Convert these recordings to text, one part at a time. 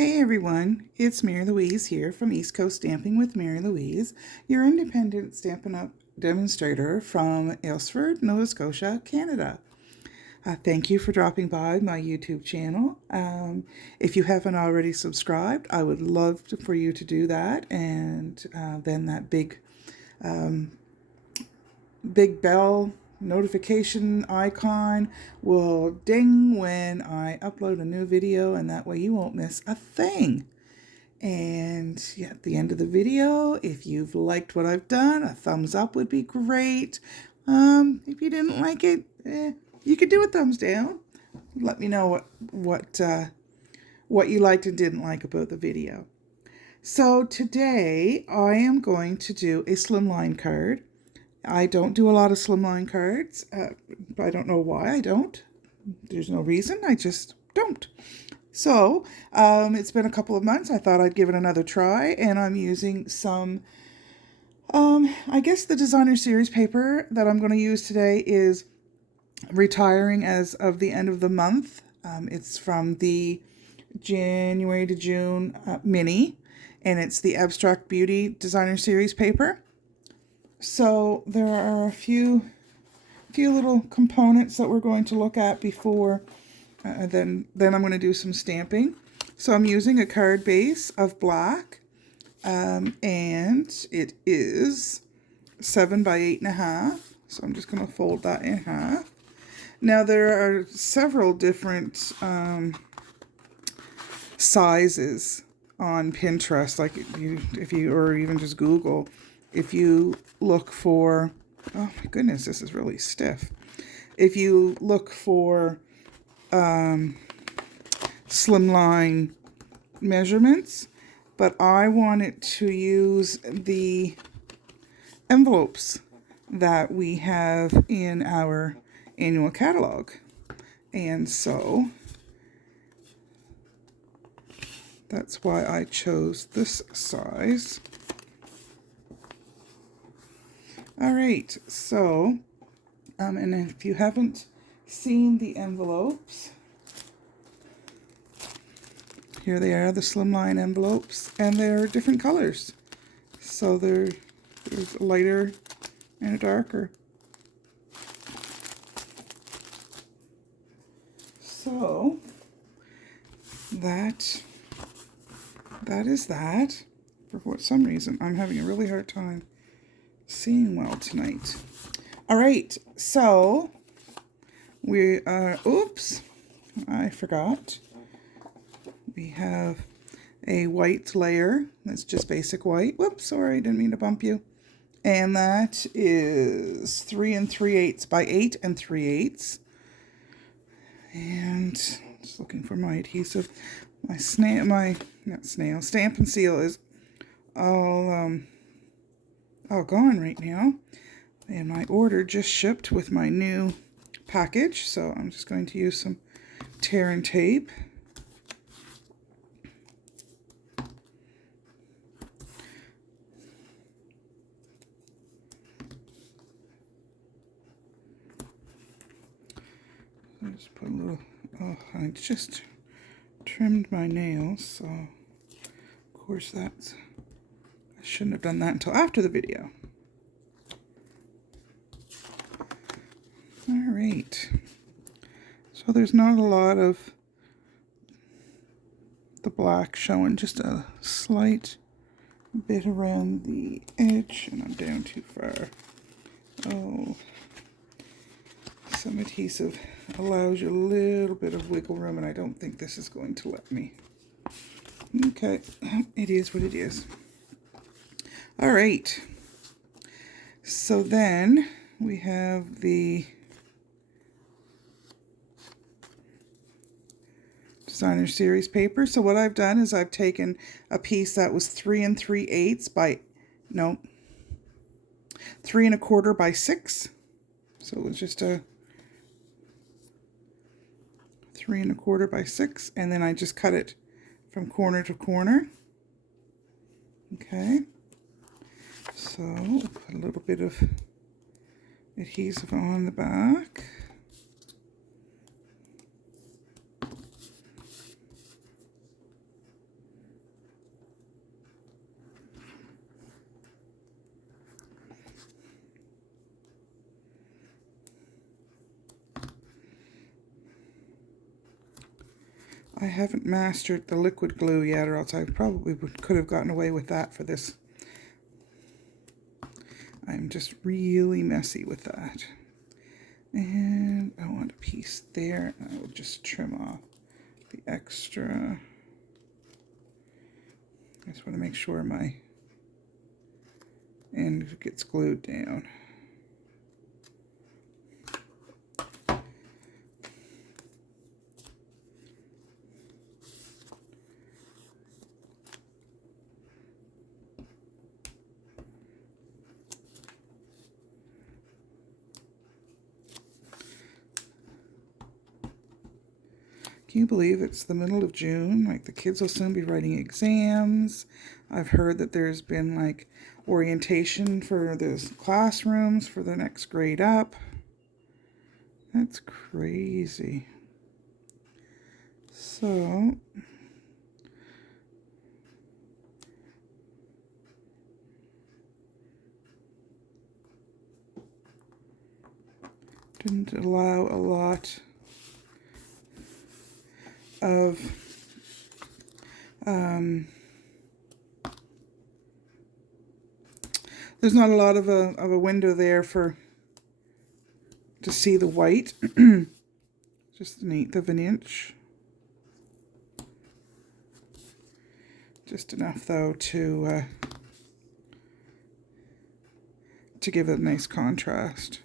Hey everyone, it's Mary Louise here from East Coast Stamping with Mary Louise, your independent Stampin' Up! Demonstrator from Aylesford, Nova Scotia, Canada. Thank you for dropping by my YouTube channel. If you haven't already subscribed, I would love for you to do that, and then that big bell notification icon will ding when I upload a new video, and that way you won't miss a thing. And yeah, at the end of the video, if you've liked what I've done, a thumbs up would be great. If you didn't like it, you could do a thumbs down. Let me know what you liked and didn't like about the video. So today I am going to do a slimline card. I don't do a lot of slimline cards. I don't know why I don't. There's no reason. I just don't. So it's been a couple of months. I thought I'd give it another try, and I'm using some, I guess the designer series paper that I'm going to use today is retiring as of the end of the month. It's from the January to June mini, and it's the Abstract Beauty designer series paper. So there are a few little components that we're going to look at before then I'm going to do some stamping. So I'm using a card base of black, and it is 7 by 8.5. So I'm just going to fold that in half. Now there are several different sizes on Pinterest, like if you or even just Google. If you look for, oh my goodness, this is really stiff. If you look for slimline measurements, but I wanted to use the envelopes that we have in our annual catalog. And so that's why I chose this size. All right, so, and if you haven't seen the envelopes, here they are, the slimline envelopes, and they're different colors. So there's a lighter and a darker. So that is that. For some reason, I'm having a really hard time seeing well tonight. All right, so we are, oops, I forgot. We have a white layer. That's just basic white. Whoops, sorry, didn't mean to bump you. And that is 3 3/8 by 8 3/8. And just looking for my adhesive. My Stampin' Seal is all gone right now. And my order just shipped with my new package, so I'm just going to use some tear and tape. I just put a little, oh, I just trimmed my nails, so of course I shouldn't have done that until after the video. All right, so there's not a lot of the black showing, just a slight bit around the edge, and I'm down too far. Oh, some adhesive allows you a little bit of wiggle room, and I don't think this is going to let me. Okay, it is what it is. All right, so then we have the designer series paper. So what I've done is I've taken a piece that was 3 3/8 by, no, 3 1/4 by 6. So it was just a 3 1/4 by 6, and then I just cut it from corner to corner. Okay, so we'll put a little bit of adhesive on the back. I haven't mastered the liquid glue yet, or else I probably could have gotten away with that for this. I'm just really messy with that. And I want a piece there. I will just trim off the extra. I just want to make sure my end gets glued down. Can you believe it's the middle of June? Like, the kids will soon be writing exams. I've heard that there's been like orientation for the classrooms for the next grade up. That's crazy. So didn't allow a lot of there's not a lot of a window there to see the white. Just 1/8 of an inch. Just enough though to give it a nice contrast.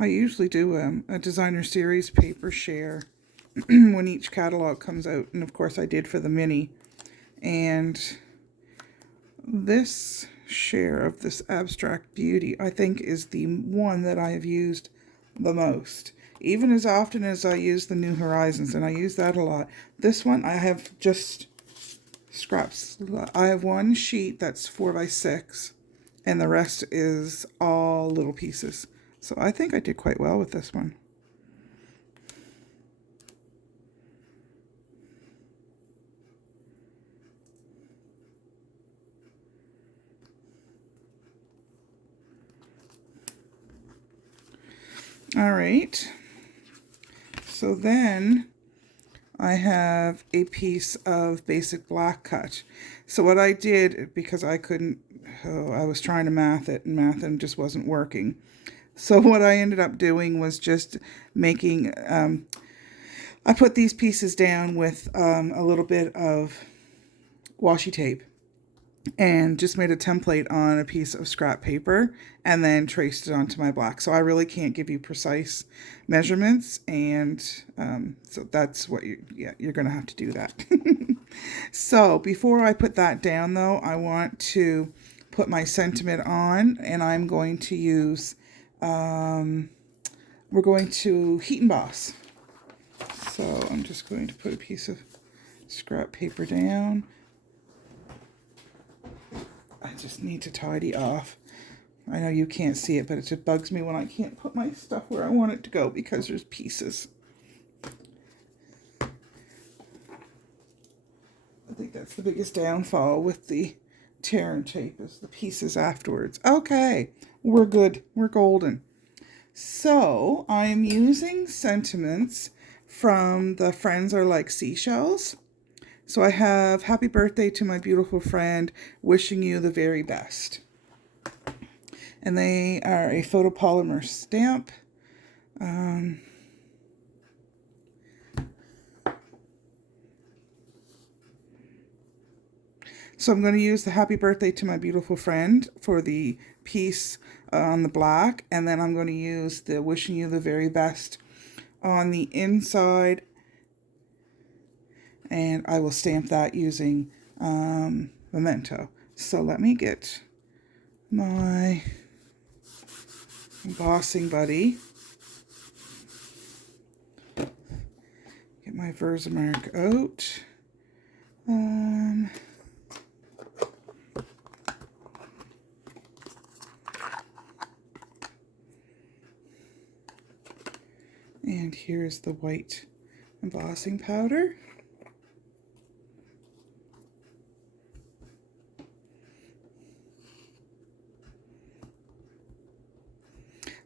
I usually do a designer series paper share when each catalog comes out, and of course I did for the mini. And this share of this Abstract Beauty, I think, is the one that I have used the most. Even as often as I use the New Horizons, and I use that a lot. This one I have just scraps. I have one sheet that's 4x6, and the rest is all little pieces. So I think I did quite well with this one. All right. So then I have a piece of basic black cut. So what I did, because I couldn't, I was trying to math it, and math just wasn't working. So what I ended up doing was just making, I put these pieces down with a little bit of washi tape and just made a template on a piece of scrap paper and then traced it onto my black. So I really can't give you precise measurements, and so that's what you're going to have to do that. So before I put that down though, I want to put my sentiment on, and I'm going to use we're going to heat emboss. So I'm just going to put a piece of scrap paper down. I just need to tidy off. I know you can't see it, but it just bugs me when I can't put my stuff where I want it to go because there's pieces. I think that's the biggest downfall with the tear and tape is the pieces afterwards. Okay, we're good. We're golden. So I'm using sentiments from the Friends Are Like Seashells. So I have happy birthday to my beautiful friend, wishing you the very best. And they are a photopolymer stamp. So I'm going to use the happy birthday to my beautiful friend for the piece on the black, and then I'm going to use the wishing you the very best on the inside, and I will stamp that using Memento. So let me get my embossing buddy, get my Versamark out. And here's the white embossing powder.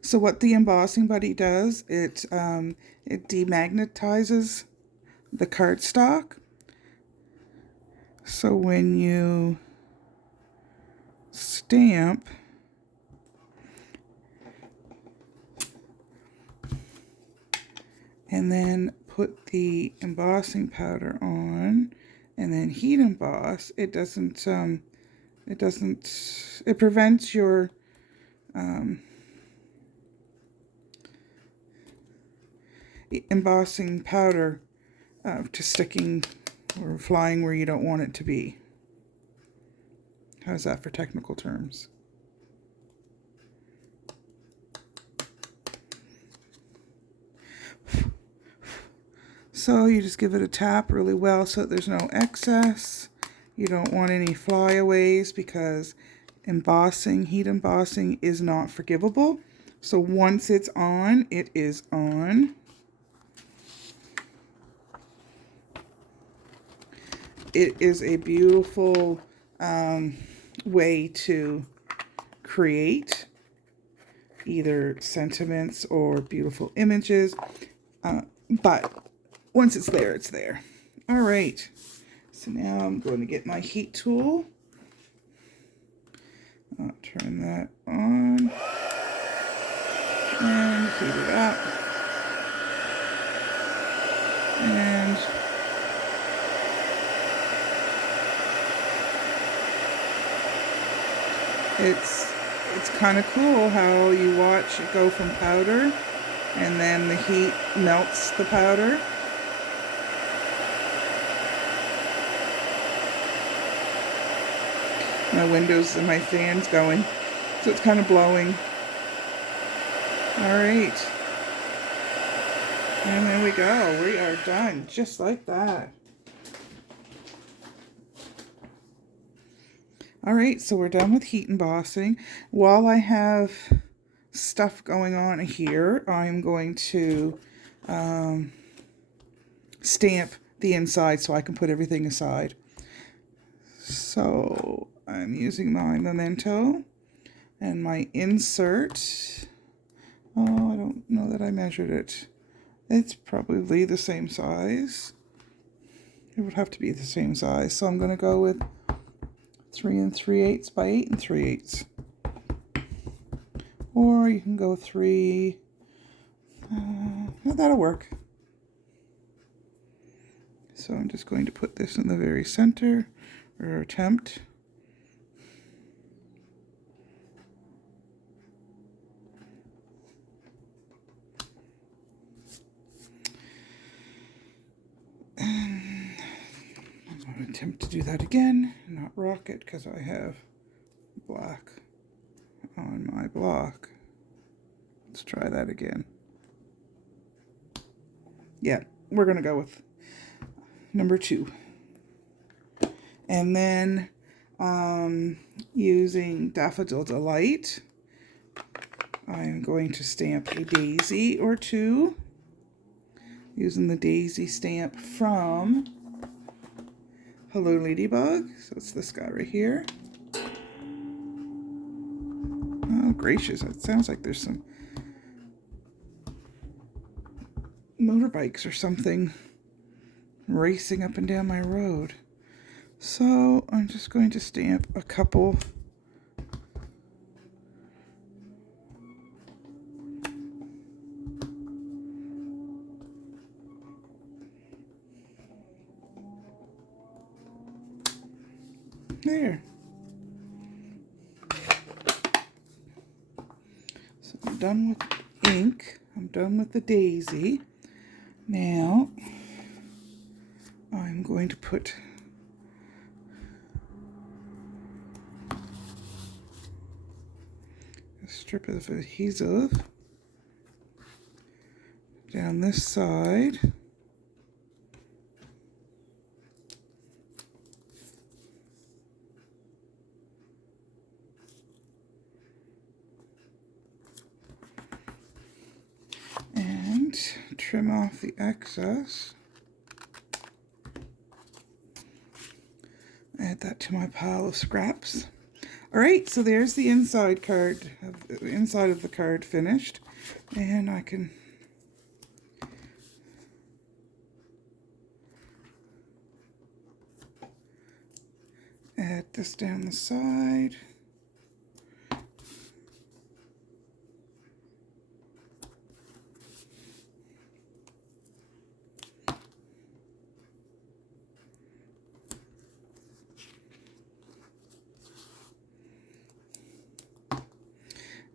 So what the embossing buddy does, it demagnetizes the cardstock. So when you stamp, and then put the embossing powder on, and then heat emboss, it prevents your embossing powder to sticking or flying where you don't want it to be. How's that for technical terms? So you just give it a tap really well so that there's no excess. You don't want any flyaways because embossing, heat embossing is not forgivable. So once it's on, it is on. It is a beautiful way to create either sentiments or beautiful images. But once it's there, it's there. All right. So now I'm going to get my heat tool. I'll turn that on and heat it up. And it's kind of cool how you watch it go from powder and then the heat melts the powder. My windows and my fan's going, so it's kind of blowing. All right. And there we go. We are done, just like that. All right, so we're done with heat embossing. While I have stuff going on here, I'm going to stamp the inside so I can put everything aside. So I'm using my memento and my insert. Oh, I don't know that I measured it. It's probably the same size. It would have to be the same size. So I'm going to go with 3 3/8 by 8 3/8. Or you can go 3. That'll work. So I'm just going to put this in the very center, or attempt. And I'm going to attempt to do that again, not rock it because I have black on my block. Let's try that again. Yeah, we're going to go with number 2. And then using Daffodil Delight, I'm going to stamp a daisy or 2. Using the daisy stamp from Hello Ladybug. So it's this guy right here. Oh, gracious. It sounds like there's some motorbikes or something racing up and down my road. So I'm just going to stamp a couple. There. So I'm done with ink. I'm done with the daisy. Now I'm going to put a strip of adhesive down this side. trim off the excess. Add that to my pile of scraps. All right, so there's the inside card, inside of the card finished, and I can add this down the side.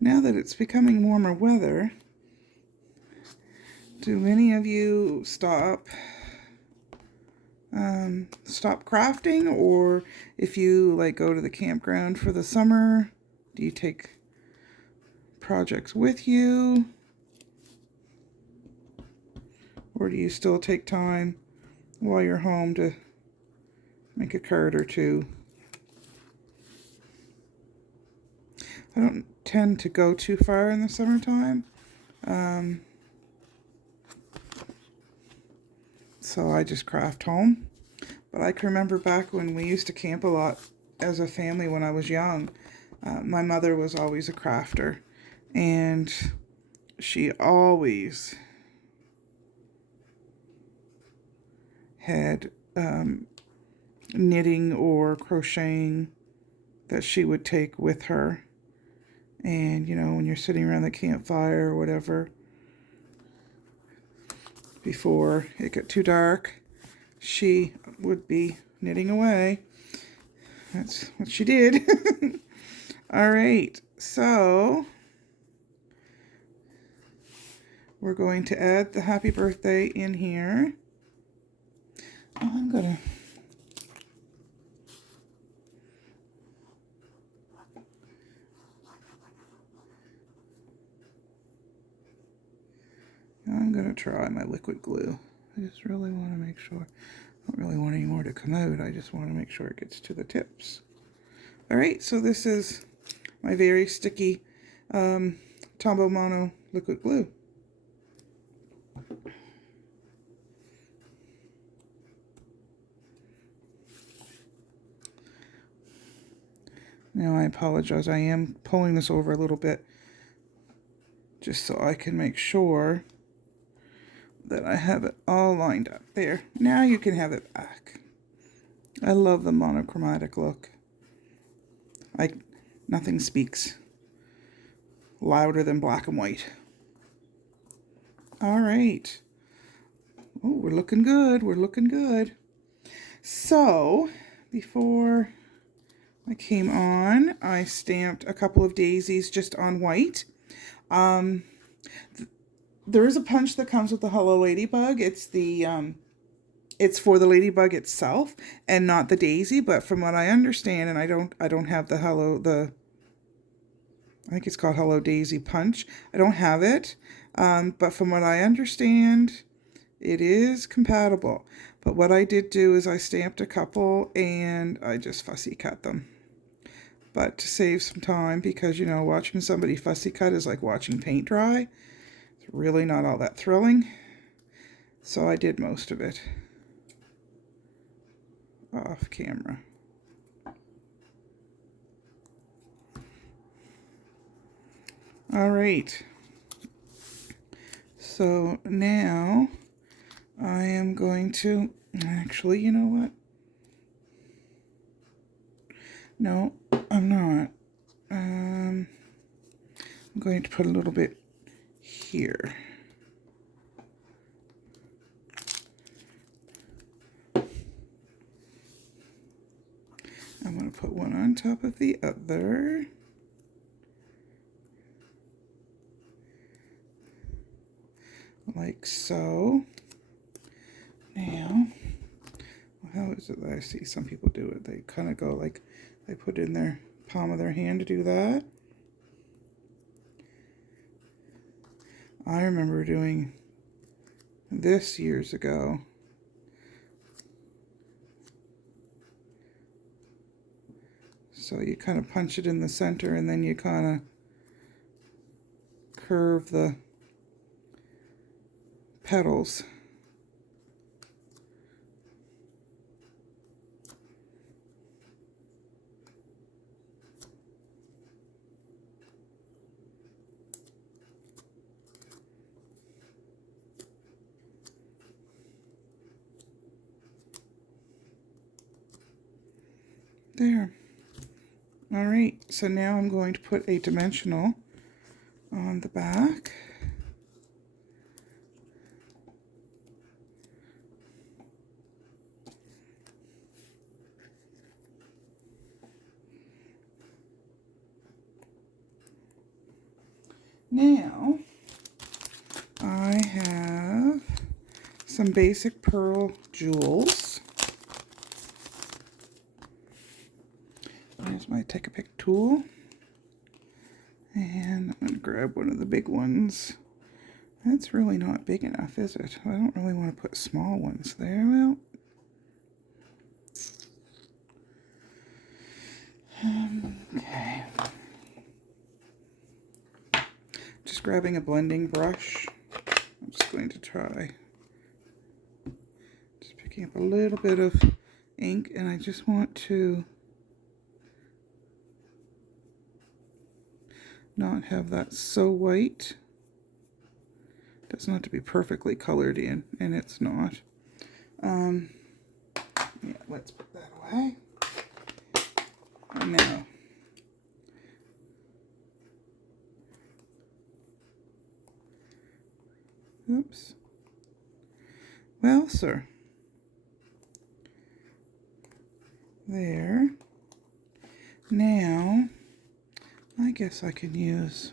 Now that it's becoming warmer weather, do many of you stop crafting, or if you like go to the campground for the summer, do you take projects with you, or do you still take time while you're home to make a card or two? I don't tend to go too far in the summertime, so I just craft home. But I can remember back when we used to camp a lot as a family when I was young. My mother was always a crafter, and she always had knitting or crocheting that she would take with her. And, you know, when you're sitting around the campfire or whatever, before it got too dark, she would be knitting away. That's what she did. All right, so we're going to add the happy birthday in here. Oh, I'm gonna try my liquid glue. I just really want to make sure. I don't really want any more to come out. I just want to make sure it gets to the tips. All right, so this is my very sticky Tombow Mono liquid glue. Now I apologize. I am pulling this over a little bit just so I can make sure that I have it all lined up. There. Now you can have it back. I love the monochromatic look. Nothing speaks louder than black and white. All right. Oh, we're looking good. We're looking good. So, before I came on, I stamped a couple of daisies just on white. There is a punch that comes with the Hello Ladybug. It's the it's for the ladybug itself and not the daisy, but from what I understand, and I don't have the I think it's called Hello Daisy punch. I don't have it, but from what I understand, it is compatible. But what I did do is I stamped a couple and I just fussy cut them. But to save some time, because, you know, watching somebody fussy cut is like watching paint dry. It's really not all that thrilling. So I did most of it off camera. All right. So now I am going to, actually, you know what? No, I'm not. I'm going to put a little bit here. I'm going to put one on top of the other. Like so. Now, how is it that I see some people do it? They kind of go like, they put in their palm of their hand to do that. I remember doing this years ago. So you kind of punch it in the center and then you kind of curve the petals. There. All right, so now I'm going to put a dimensional on the back. Now, I have some basic pearl jewels. There's my take-a-pick tool. And I'm going to grab one of the big ones. That's really not big enough, is it? I don't really want to put small ones there. Well, okay. Just grabbing a blending brush. I'm just going to try. Just picking up a little bit of ink, and I just want to not have that so white. It doesn't have to be perfectly colored in, and it's not. Yeah, let's put that away. And now, oops. Well, sir. There. Now, I guess I can use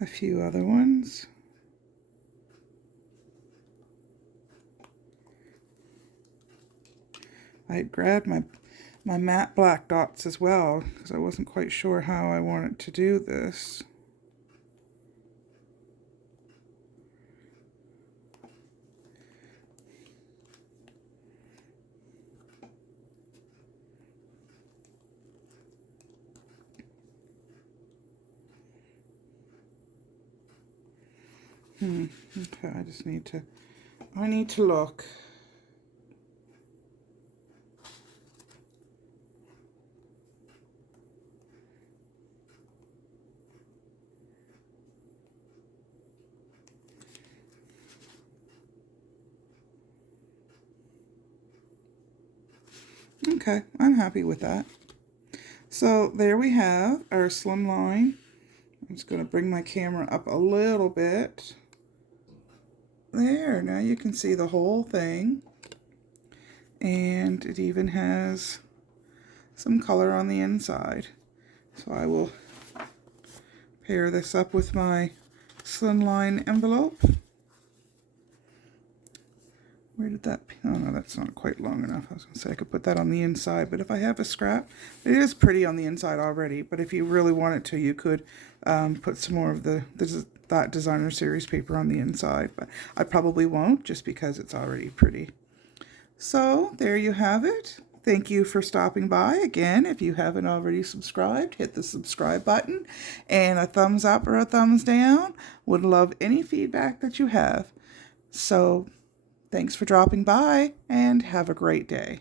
a few other ones. I grabbed my matte black dots as well because I wasn't quite sure how I wanted to do this. Okay, I need to look. Okay, I'm happy with that. So there we have our Slimline. I'm just going to bring my camera up a little bit. There, now you can see the whole thing. And it even has some color on the inside. So I will pair this up with my Slimline envelope. Where did that, oh no, that's not quite long enough. I was going to say I could put that on the inside, but if I have a scrap, it is pretty on the inside already, but if you really wanted to, you could put some more of that designer series paper on the inside, but I probably won't just because it's already pretty. So there you have it. Thank you for stopping by. Again, if you haven't already subscribed, hit the subscribe button and a thumbs up or a thumbs down. Would love any feedback that you have. So thanks for dropping by and have a great day.